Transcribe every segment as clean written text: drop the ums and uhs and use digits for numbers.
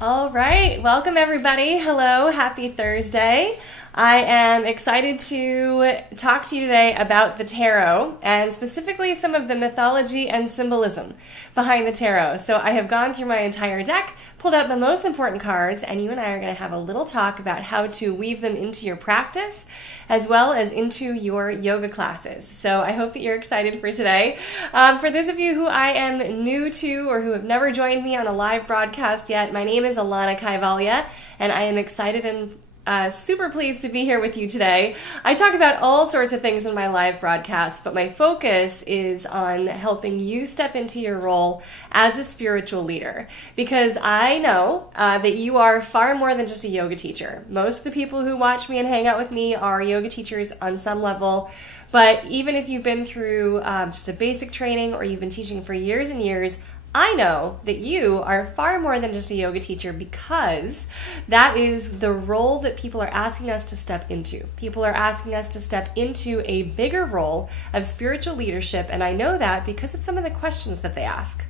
All right, welcome everybody. Hello, happy Thursday. I am excited to talk to you today about the tarot and specifically some of the mythology and symbolism behind the tarot. So I have gone through my entire deck, pulled out the most important cards, and you and I are going to have a little talk about how to weave them into your practice as well as into your yoga classes. So I hope that you're excited for today. For those of you who I am new to or who have never joined me on a live broadcast yet, my name is Alana Kaivalya, and I am excited and super pleased to be here with you today. I talk about all sorts of things in my live broadcasts, but my focus is on helping you step into your role as a spiritual leader, because I know that you are far more than just a yoga teacher. Most of the people who watch me and hang out with me are yoga teachers on some level, but even if you've been through just a basic training or you've been teaching for years and years, I know that you are far more than just a yoga teacher, because that is the role that people are asking us to step into. People are asking us to step into a bigger role of spiritual leadership, and I know that because of some of the questions that they ask.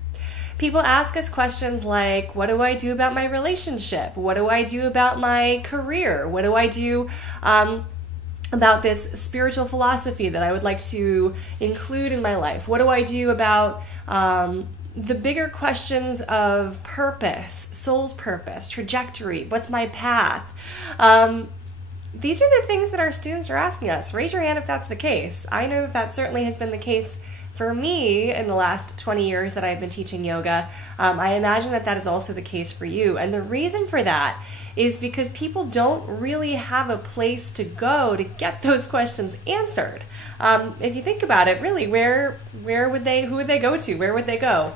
People ask us questions like, what do I do about my relationship? What do I do about my career? What do I do about this spiritual philosophy that I would like to include in my life? What do I do about the bigger questions of purpose, soul's purpose, trajectory, what's my path? These are the things that our students are asking us. Raise your hand if that's the case. I know that certainly has been the case for me in the last 20 years that I've been teaching yoga. I imagine that is also the case for you. And the reason for that is because people don't really have a place to go to get those questions answered. If you think about it, really, who would they go to? Where would they go?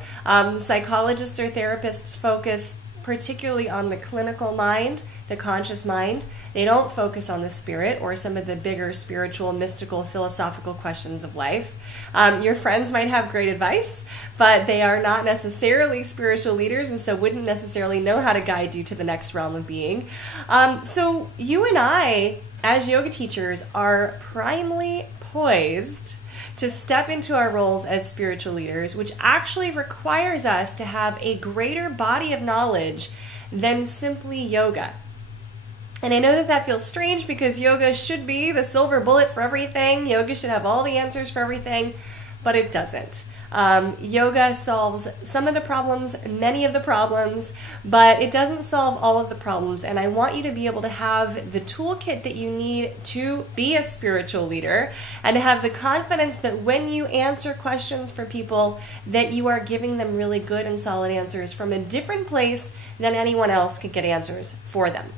Psychologists or therapists focus particularly on the clinical mind, the conscious mind. They don't focus on the spirit or some of the bigger spiritual, mystical, philosophical questions of life. Your friends might have great advice, but they are not necessarily spiritual leaders, and so wouldn't necessarily know how to guide you to the next realm of being. So you and I, as yoga teachers, are primarily poised to step into our roles as spiritual leaders, which actually requires us to have a greater body of knowledge than simply yoga. And I know that feels strange, because yoga should be the silver bullet for everything. Yoga should have all the answers for everything, but it doesn't. Yoga solves some of the problems, many of the problems, but it doesn't solve all of the problems. And I want you to be able to have the toolkit that you need to be a spiritual leader, and to have the confidence that when you answer questions for people, that you are giving them really good and solid answers from a different place than anyone else could get answers for them.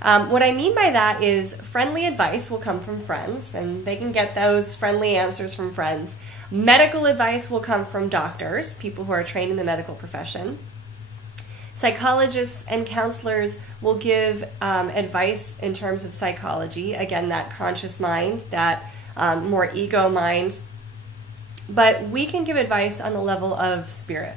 What I mean by that is friendly advice will come from friends, and they can get those friendly answers from friends. Medical advice will come from doctors, people who are trained in the medical profession. Psychologists and counselors will give advice in terms of psychology, again, that conscious mind, that more ego mind. But we can give advice on the level of spirit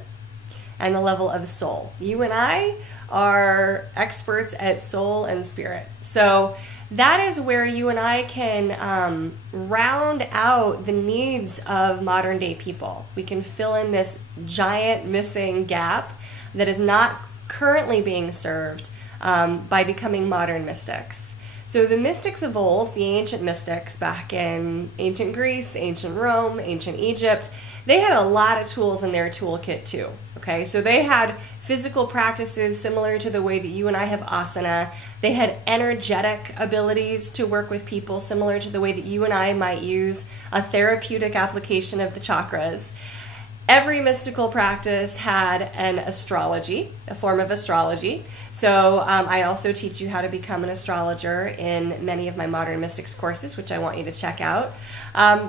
and the level of soul. You and I are experts at soul and spirit. So that is where you and I can round out the needs of modern day people. We can fill in this giant missing gap that is not currently being served by becoming modern mystics. So the mystics of old, the ancient mystics back in ancient Greece, ancient Rome, ancient Egypt, they had a lot of tools in their toolkit too. Okay, so they had physical practices similar to the way that you and I have asana. They had energetic abilities to work with people similar to the way that you and I might use a therapeutic application of the chakras. Every mystical practice had an astrology, a form of astrology. So I also teach you how to become an astrologer in many of my Modern Mystics courses, which I want you to check out.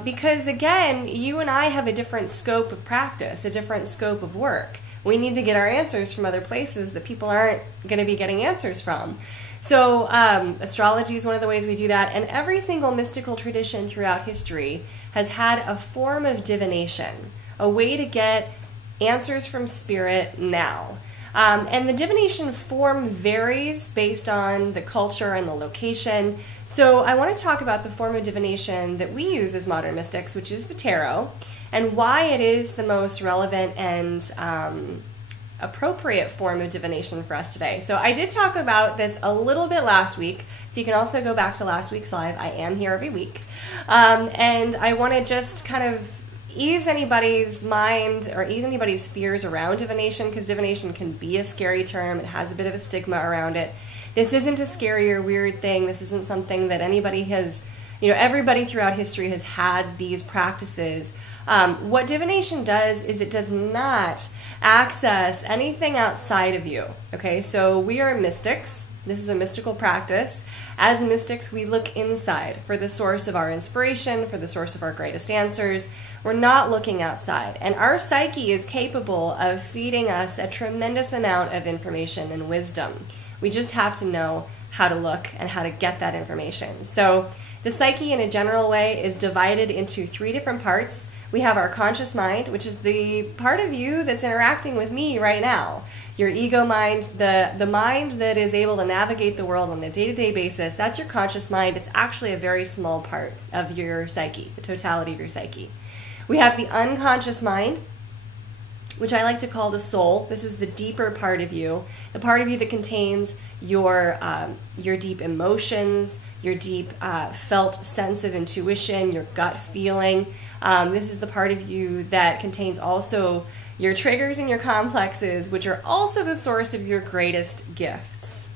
Because again, you and I have a different scope of practice, a different scope of work. We need to get our answers from other places that people aren't going to be getting answers from. So astrology is one of the ways we do that. And every single mystical tradition throughout history has had a form of divination, a way to get answers from spirit now. And the divination form varies based on the culture and the location. So I want to talk about the form of divination that we use as modern mystics, which is the tarot, and why it is the most relevant and appropriate form of divination for us today. So I did talk about this a little bit last week, so you can also go back to last week's live. I am here every week. And I want to just kind of ease anybody's mind or ease anybody's fears around divination, because divination can be a scary term. It has a bit of a stigma around it. This isn't a scary or weird thing. This isn't something that anybody has, everybody throughout history has had these practices. What divination does is it does not access anything outside of you. Okay, so we are mystics. This is a mystical practice. As mystics, we look inside for the source of our inspiration, for the source of our greatest answers. We're not looking outside. And our psyche is capable of feeding us a tremendous amount of information and wisdom. We just have to know how to look and how to get that information. So the psyche in a general way is divided into 3 different parts. We have our conscious mind, which is the part of you that's interacting with me right now. Your ego mind, the mind that is able to navigate the world on a day-to-day basis, that's your conscious mind. It's actually a very small part of your psyche, the totality of your psyche. We have the unconscious mind, which I like to call the soul. This is the deeper part of you, the part of you that contains your deep emotions, your deep felt sense of intuition, your gut feeling. This is the part of you that contains also your triggers and your complexes, which are also the source of your greatest gifts.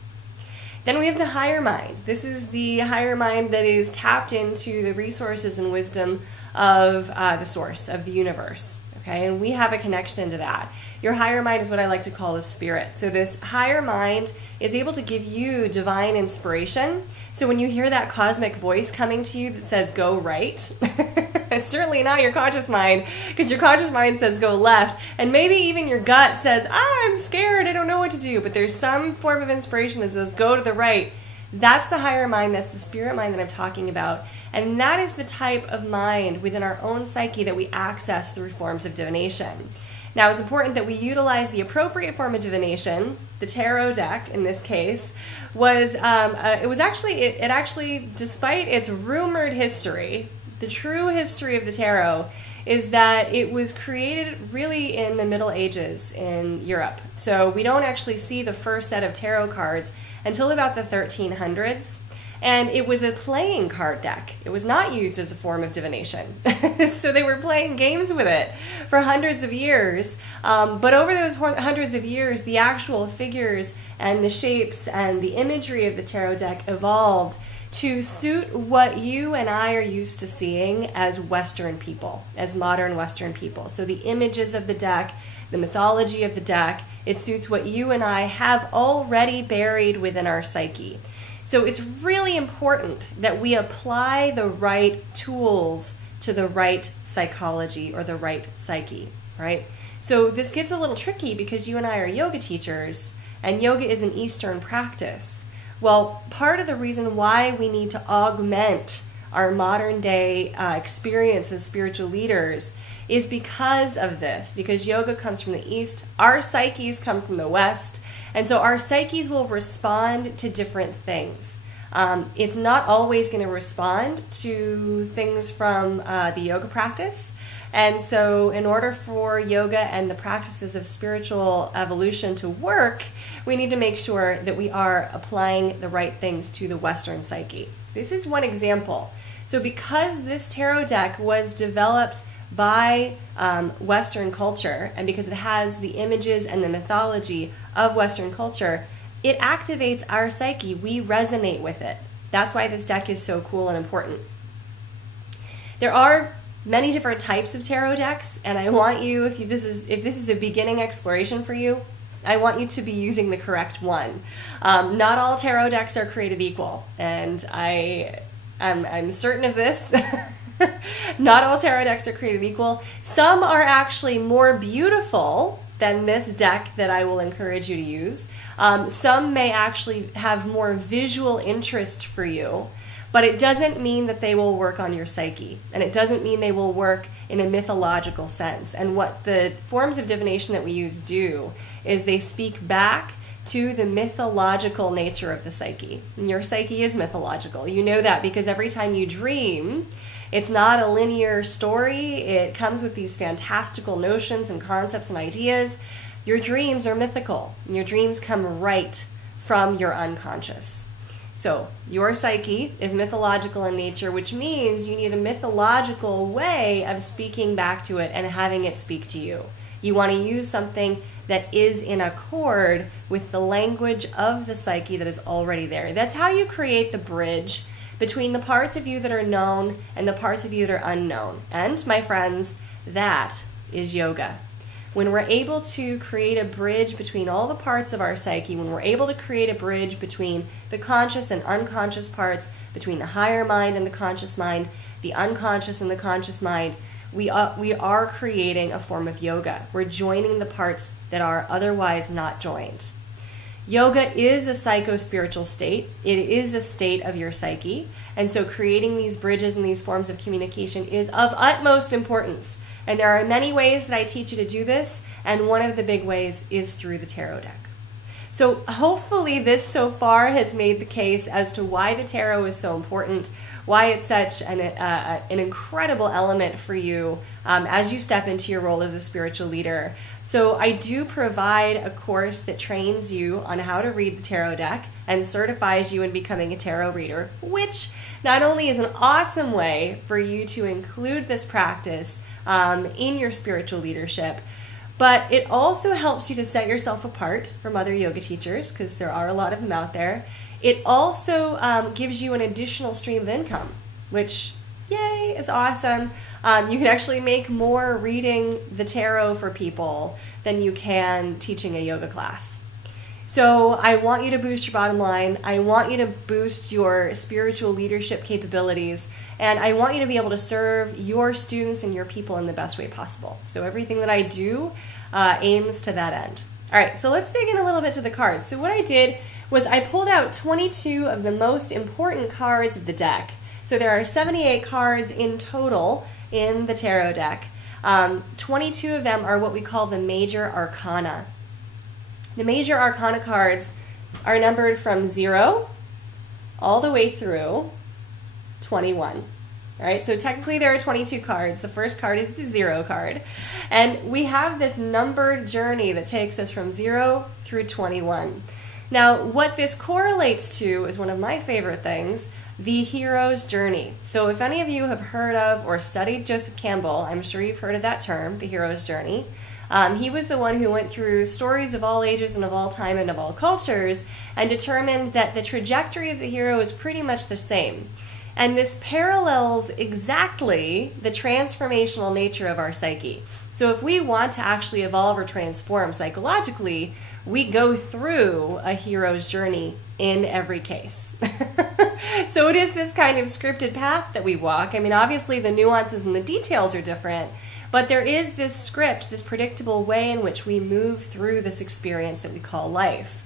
Then we have the higher mind. This is the higher mind that is tapped into the resources and wisdom of the source, of the universe. Okay, and we have a connection to that. Your higher mind is what I like to call the spirit. So this higher mind is able to give you divine inspiration. So when you hear that cosmic voice coming to you that says, go right, it's certainly not your conscious mind, because your conscious mind says go left. And maybe even your gut says, I'm scared, I don't know what to do. But there's some form of inspiration that says go to the right. That's the higher mind, that's the spirit mind that I'm talking about. And that is the type of mind within our own psyche that we access through forms of divination. Now, it's important that we utilize the appropriate form of divination. The tarot deck, in this case, was it actually, despite its rumored history, the true history of the tarot is that it was created really in the Middle Ages in Europe. So we don't actually see the first set of tarot cards until about the 1300s. And it was a playing card deck. It was not used as a form of divination. So they were playing games with it for hundreds of years. But over those hundreds of years, the actual figures and the shapes and the imagery of the tarot deck evolved to suit what you and I are used to seeing as Western people, as modern Western people. So the images of the deck, the mythology of the deck, it suits what you and I have already buried within our psyche. So it's really important that we apply the right tools to the right psychology or the right psyche, right? So this gets a little tricky because you and I are yoga teachers, and yoga is an Eastern practice. Well, part of the reason why we need to augment our modern day experience as spiritual leaders is because of this, because yoga comes from the East, our psyches come from the West, and so our psyches will respond to different things. It's not always going to respond to things from the yoga practice. And so in order for yoga and the practices of spiritual evolution to work, we need to make sure that we are applying the right things to the Western psyche. This is one example. So because this tarot deck was developed by Western culture, and because it has the images and the mythology of Western culture, it activates our psyche. We resonate with it. That's why this deck is so cool and important. There are many different types of tarot decks, and I want you, if this is a beginning exploration for you, I want you to be using the correct one. Not all tarot decks are created equal, and I'm certain of this. Not all tarot decks are created equal. Some are actually more beautiful than this deck that I will encourage you to use. Some may actually have more visual interest for you, but it doesn't mean that they will work on your psyche, and it doesn't mean they will work in a mythological sense. And what the forms of divination that we use do is they speak back to the mythological nature of the psyche. And your psyche is mythological. You know that because every time you dream, it's not a linear story. It comes with these fantastical notions and concepts and ideas. Your dreams are mythical. Your dreams come right from your unconscious. So your psyche is mythological in nature, which means you need a mythological way of speaking back to it and having it speak to you. You want to use something that is in accord with the language of the psyche that is already there. That's how you create the bridge between the parts of you that are known and the parts of you that are unknown. And my friends, that is yoga. When we're able to create a bridge between all the parts of our psyche, when we're able to create a bridge between the conscious and unconscious parts, between the higher mind and the conscious mind, the unconscious and the conscious mind, we are creating a form of yoga. We're joining the parts that are otherwise not joined. Yoga is a psycho-spiritual state. It is a state of your psyche. And so creating these bridges and these forms of communication is of utmost importance. And there are many ways that I teach you to do this, and one of the big ways is through the tarot deck. So hopefully this so far has made the case as to why the tarot is so important, why it's such an incredible element for you as you step into your role as a spiritual leader. So I do provide a course that trains you on how to read the tarot deck and certifies you in becoming a tarot reader, which not only is an awesome way for you to include this practice in your spiritual leadership, but it also helps you to set yourself apart from other yoga teachers, because there are a lot of them out there. It also gives you an additional stream of income, which, yay, is awesome. You can actually make more reading the tarot for people than you can teaching a yoga class. So I want you to boost your bottom line. I want you to boost your spiritual leadership capabilities. And I want you to be able to serve your students and your people in the best way possible. So everything that I do aims to that end. All right, so let's dig in a little bit to the cards. So what I did was I pulled out 22 of the most important cards of the deck. So there are 78 cards in total in the tarot deck. 22 of them are what we call the major arcana. The major arcana cards are numbered from 0 all the way through 21. All right, so technically there are 22 cards. The first card is the 0 card. And we have this numbered journey that takes us from 0 through 21. Now, what this correlates to is one of my favorite things, the hero's journey. So if any of you have heard of or studied Joseph Campbell, I'm sure you've heard of that term, the hero's journey. He was the one who went through stories of all ages and of all time and of all cultures and determined that the trajectory of the hero is pretty much the same. And this parallels exactly the transformational nature of our psyche. So if we want to actually evolve or transform psychologically, we go through a hero's journey in every case. So it is this kind of scripted path that we walk. I mean, obviously the nuances and the details are different, but there is this script, this predictable way in which we move through this experience that we call life.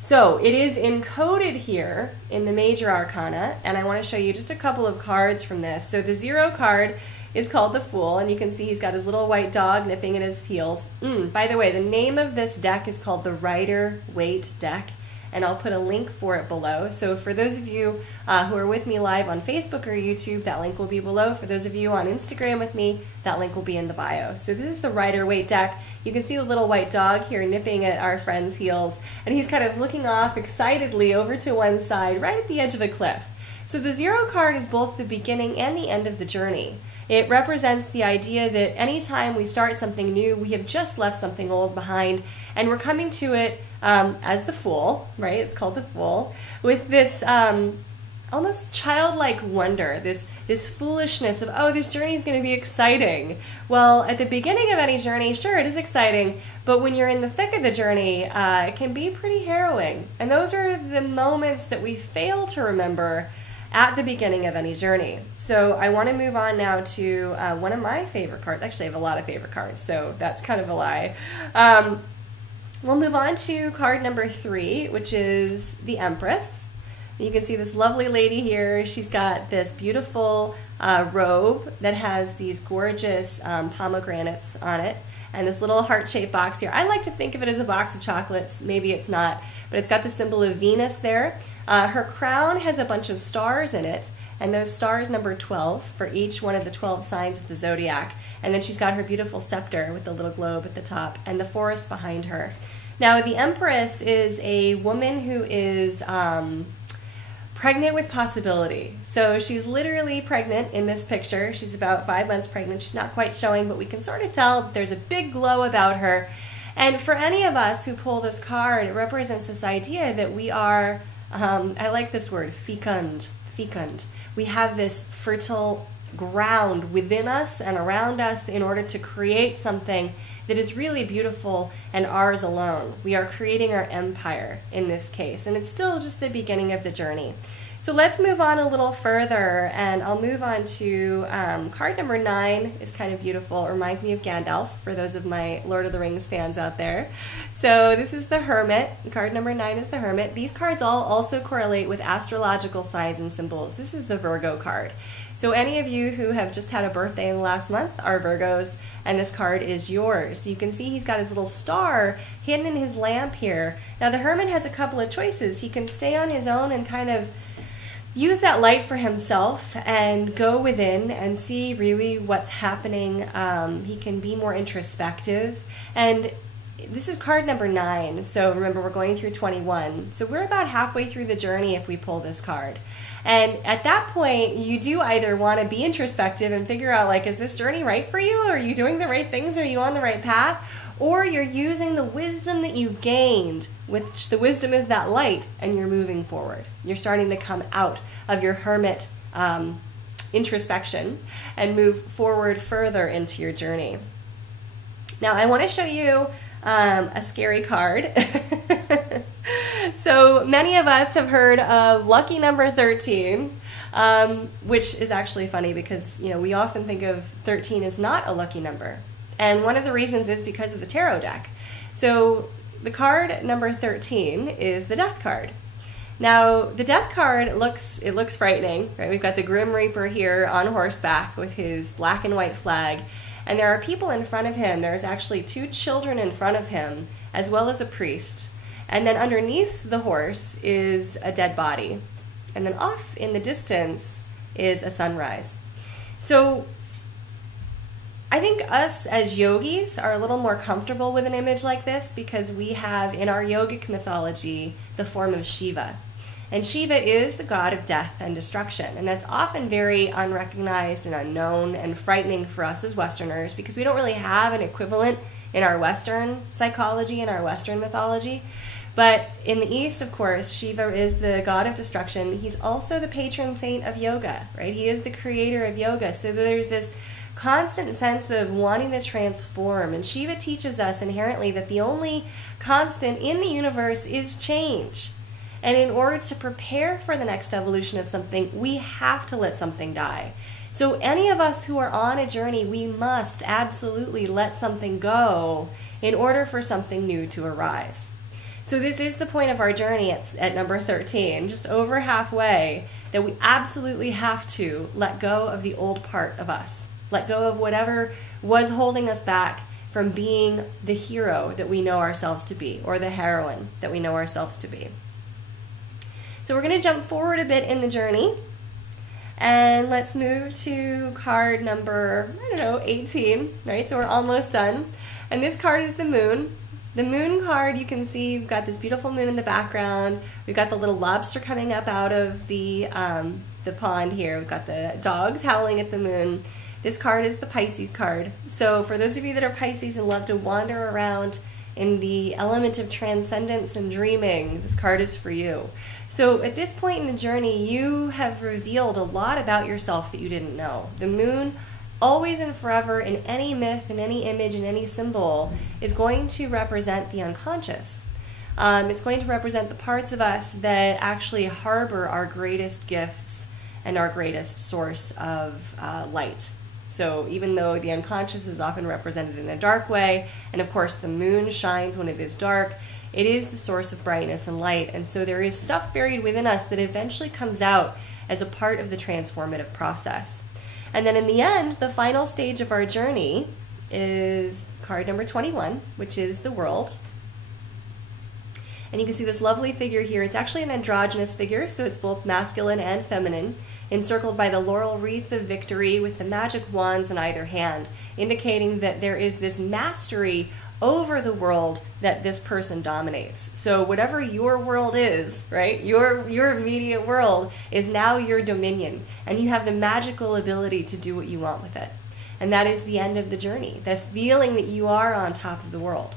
So it is encoded here in the major arcana, and I want to show you just a couple of cards from this. So the 0 card is called the Fool, and you can see he's got his little white dog nipping at his heels. By the way, the name of this deck is called the Rider-Waite deck, and I'll put a link for it below. So for those of you who are with me live on Facebook or YouTube, that link will be below. For those of you on Instagram with me, that link will be in the bio. So this is the Rider-Waite deck. You can see the little white dog here nipping at our friend's heels, and he's kind of looking off excitedly over to one side, right at the edge of a cliff. So the 0 card is both the beginning and the end of the journey. It represents the idea that anytime we start something new, we have just left something old behind, and we're coming to it as the Fool, right? It's called the Fool, with this almost childlike wonder, this foolishness of, oh, this journey is going to be exciting. Well, at the beginning of any journey, sure, it is exciting, but when you're in the thick of the journey, it can be pretty harrowing. And those are the moments that we fail to remember at the beginning of any journey. So I want to move on now to one of my favorite cards. Actually, I have a lot of favorite cards, so that's kind of a lie. We'll move on to card number 3, which is the Empress. You can see this lovely lady here. She's got this beautiful robe that has these gorgeous pomegranates on it, and this little heart-shaped box here. I like to think of it as a box of chocolates. Maybe it's not, but it's got the symbol of Venus there. Her crown has a bunch of stars in it, and those stars number 12 for each one of the 12 signs of the zodiac. And then she's got her beautiful scepter with the little globe at the top and the forest behind her. Now, the Empress is a woman who is pregnant with possibility. So she's literally pregnant in this picture. She's about 5 months pregnant. She's not quite showing, but we can sort of tell that there's a big glow about her. And for any of us who pull this card, it represents this idea that we are, I like this word, fecund. We have this fertile ground within us and around us in order to create something that is really beautiful and ours alone. We are creating our empire in this case, and it's still just the beginning of the journey. So let's move on a little further, and I'll move on to card number 9 is kind of beautiful. It reminds me of Gandalf, for those of my Lord of the Rings fans out there. So this is the Hermit. Card number 9 is the Hermit. These cards all also correlate with astrological signs and symbols. This is the Virgo card. So any of you who have just had a birthday in the last month are Virgos, and this card is yours. You can see he's got his little star hidden in his lamp here. Now the Hermit has a couple of choices. He can stay on his own and kind of use that light for himself and go within and see really what's happening. He can be more introspective. And this is card number 9. So remember, we're going through 21. So we're about halfway through the journey if we pull this card. And at that point, you do either want to be introspective and figure out, like, is this journey right for you? Are you doing the right things? Are you on the right path? Or you're using the wisdom that you've gained, which the wisdom is that light, and you're moving forward. You're starting to come out of your hermit introspection and move forward further into your journey. Now, I want to show you a scary card. So many of us have heard of lucky number 13, which is actually funny because, you know, we often think of 13 as not a lucky number. And one of the reasons is because of the tarot deck. So the card number 13 is the Death card. Now, the Death card looks frightening, right? We've got the Grim Reaper here on horseback with his black and white flag. And there are people in front of him. There's actually 2 children in front of him, as well as a priest. And then underneath the horse is a dead body. And then off in the distance is a sunrise. So I think us as yogis are a little more comfortable with an image like this because we have in our yogic mythology the form of Shiva. And Shiva is the god of death and destruction. And that's often very unrecognized and unknown and frightening for us as Westerners because we don't really have an equivalent in our Western psychology and our Western mythology. But in the East, of course, Shiva is the god of destruction. He's also the patron saint of yoga, right? He is the creator of yoga. So there's this constant sense of wanting to transform. And Shiva teaches us inherently that the only constant in the universe is change. And in order to prepare for the next evolution of something, we have to let something die. So any of us who are on a journey, we must absolutely let something go in order for something new to arise. So this is the point of our journey at number 13, just over halfway, that we absolutely have to let go of the old part of us. Let go of whatever was holding us back from being the hero that we know ourselves to be, or the heroine that we know ourselves to be. So we're going to jump forward a bit in the journey, and let's move to card number, 18, right? So we're almost done. And this card is the Moon. The Moon card, you can see we've got this beautiful moon in the background. We've got the little lobster coming up out of the pond here. We've got the dogs howling at the moon. This card is the Pisces card. So for those of you that are Pisces and love to wander around in the element of transcendence and dreaming, this card is for you. So at this point in the journey, you have revealed a lot about yourself that you didn't know. The moon, always and forever, in any myth, in any image, in any symbol, is going to represent the unconscious. It's going to represent the parts of us that actually harbor our greatest gifts and our greatest source of light. So even though the unconscious is often represented in a dark way, and of course the moon shines when it is dark, it is the source of brightness and light. And so there is stuff buried within us that eventually comes out as a part of the transformative process. And then in the end, the final stage of our journey is card number 21, which is the World. And you can see this lovely figure here. It's actually an androgynous figure, so it's both masculine and feminine, encircled by the laurel wreath of victory with the magic wands in either hand, indicating that there is this mastery over the world that this person dominates. So whatever your world is, right, your immediate world is now your dominion, and you have the magical ability to do what you want with it. And that is the end of the journey, this feeling that you are on top of the world.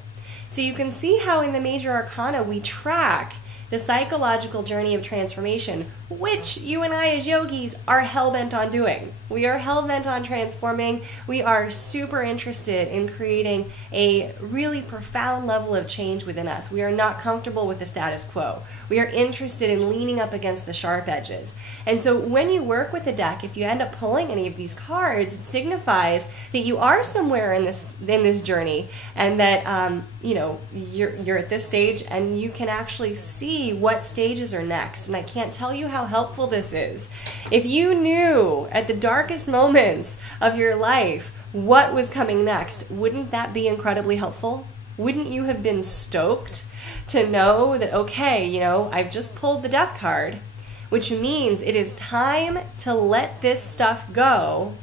So you can see how in the major arcana we track the psychological journey of transformation, which you and I as yogis are hell-bent on doing. We are hell-bent on transforming. We are super interested in creating a really profound level of change within us. We are not comfortable with the status quo. We are interested in leaning up against the sharp edges. And so when you work with the deck, if you end up pulling any of these cards, it signifies that you are somewhere in this journey, and that you're at this stage, and you can actually see what stages are next. And I can't tell you how helpful this is. If you knew at the darkest moments of your life what was coming next, wouldn't that be incredibly helpful? Wouldn't you have been stoked to know that, okay, I've just pulled the death card, which means it is time to let this stuff go,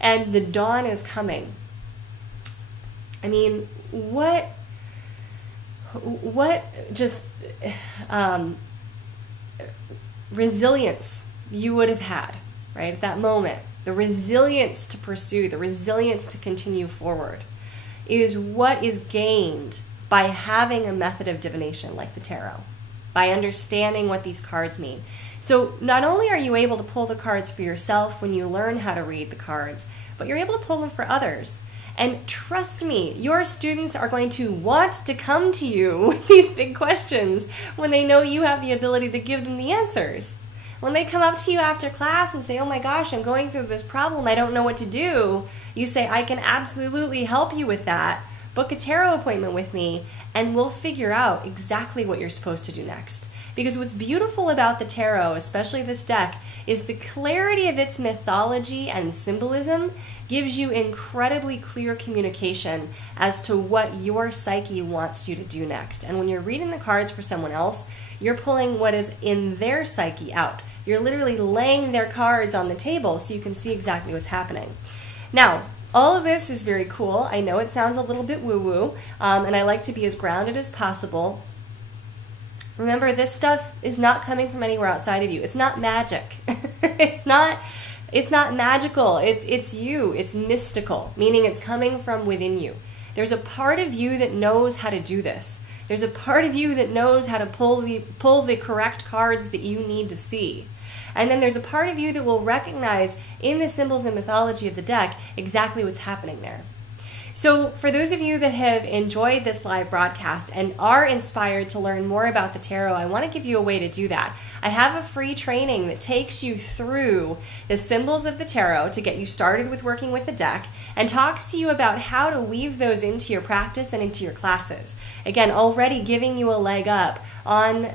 and the dawn is coming. I mean, what just resilience you would have had, right, at that moment. The resilience to pursue, the resilience to continue forward is what is gained by having a method of divination like the tarot, by understanding what these cards mean. So not only are you able to pull the cards for yourself when you learn how to read the cards, but you're able to pull them for others. And trust me, your students are going to want to come to you with these big questions when they know you have the ability to give them the answers. When they come up to you after class and say, oh my gosh, I'm going through this problem, I don't know what to do, you say, I can absolutely help you with that. Book a tarot appointment with me, and we'll figure out exactly what you're supposed to do next. Because what's beautiful about the tarot, especially this deck, is the clarity of its mythology and symbolism gives you incredibly clear communication as to what your psyche wants you to do next. And when you're reading the cards for someone else, you're pulling what is in their psyche out. You're literally laying their cards on the table so you can see exactly what's happening. Now, all of this is very cool. I know it sounds a little bit woo-woo, and I like to be as grounded as possible. Remember, this stuff is not coming from anywhere outside of you. It's not magic. It's not magical. It's you. It's mystical, meaning it's coming from within you. There's a part of you that knows how to do this. There's a part of you that knows how to pull the correct cards that you need to see. And then there's a part of you that will recognize in the symbols and mythology of the deck exactly what's happening there. So for those of you that have enjoyed this live broadcast and are inspired to learn more about the tarot, I want to give you a way to do that. I have a free training that takes you through the symbols of the tarot to get you started with working with the deck, and talks to you about how to weave those into your practice and into your classes. Again, already giving you a leg up on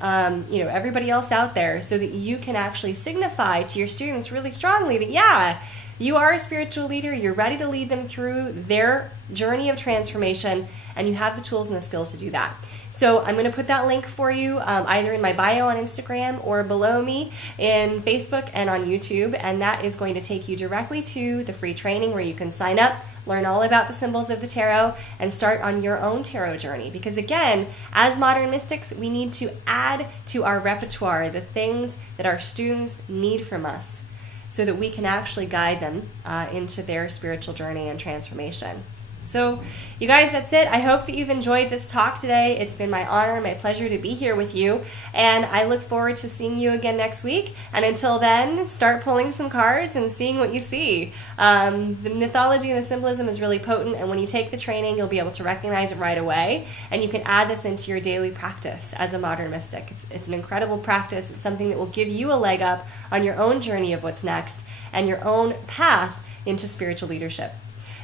everybody else out there, so that you can actually signify to your students really strongly that, yeah, you are a spiritual leader, you're ready to lead them through their journey of transformation, and you have the tools and the skills to do that. So I'm going to put that link for you either in my bio on Instagram or below me in Facebook and on YouTube, and that is going to take you directly to the free training where you can sign up, learn all about the symbols of the tarot, and start on your own tarot journey. Because again, as modern mystics, we need to add to our repertoire the things that our students need from us, so that we can actually guide them into their spiritual journey and transformation. So, you guys, that's it. I hope that you've enjoyed this talk today. It's been my honor, my pleasure to be here with you, and I look forward to seeing you again next week. And until then, start pulling some cards and seeing what you see. The mythology and the symbolism is really potent, and when you take the training, you'll be able to recognize it right away, and you can add this into your daily practice as a modern mystic. It's an incredible practice. It's something that will give you a leg up on your own journey of what's next and your own path into spiritual leadership.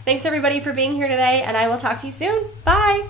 Thanks everybody for being here today, and I will talk to you soon. Bye!